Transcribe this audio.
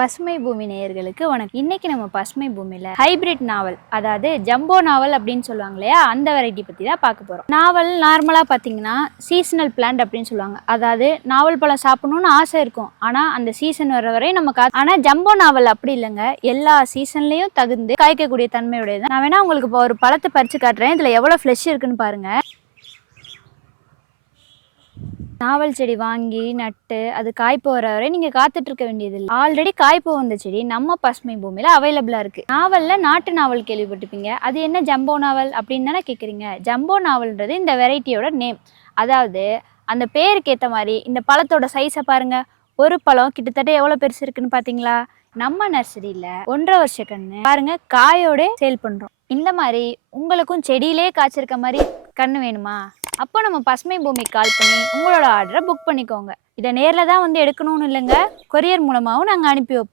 பசுமை பூமி நேயர்களுக்கு வணக்கம். இன்னைக்கு நம்ம பசுமை பூமியில ஹைபிரிட் நாவல் அதாவது ஜம்போ நாவல் அப்படின்னு சொல்லுவாங்க இல்லையா? அந்த வெரைட்டி பத்தி தான் பார்க்க போறோம். நாவல் நார்மலா பாத்தீங்கன்னா சீசனல் பிளான்ட் அப்படின்னு சொல்லுவாங்க. அதாவது நாவல் பழம் சாப்பிடணும்னு ஆசை இருக்கும். ஆனா அந்த சீசன் வர வரை நம்ம ஆனா ஜம்போ நாவல் அப்படி இல்லைங்க. எல்லா சீசன்லயும் தகுந்து காய்க்கக்கூடிய தன்மையுடையது நான் வேணா உங்களுக்கு இப்போ ஒரு பழத்தை பறிச்சு காட்டுறேன். இதுல எவ்வளவு ஃப்ளஷ் இருக்குன்னு பாருங்க. நாவல் செடி வாங்கி நட்டு அது காய்ப்பு வர வரை நீங்கள் காத்துட்டு இருக்க வேண்டியது இல்லை ஆல்ரெடி காய்ப்பு வந்த செடி நம்ம பசுமை பூமியில் அவைலபிளாக இருக்குது நாவலில் நாட்டு நாவல் கேள்விப்பட்டிருப்பீங்க. அது என்ன ஜம்போ நாவல் அப்படின்னு தானே கேட்குறீங்க ஜம்போ நாவல்ன்றது இந்த வெரைட்டியோட நேம். அதாவது அந்த பேருக்கு ஏற்ற மாதிரி இந்த பழத்தோட சைஸை பாருங்க. ஒரு பழம் கிட்டத்தட்ட எவ்வளோ பெருசு இருக்குன்னு பார்த்தீங்களா நம்ம நர்சரியில் ஒன்றரை வருஷ கன்று பாருங்க காயோட சேல் பண்ணுறோம் இந்த மாதிரி உங்களுக்கும் செடியிலே காய்ச்சிருக்க மாதிரி கன்று வேணுமா? அப்போ நம்ம பசுமை பூமிக்கு கால் பண்ணி உங்களோட ஆர்டரை புக் பண்ணிக்கோங்க. இதை நேரில் தான் வந்து எடுக்கணும்னு இல்லைங்க. கொரியர் மூலமாகவும் நாங்கள் அனுப்பி வைப்போம்.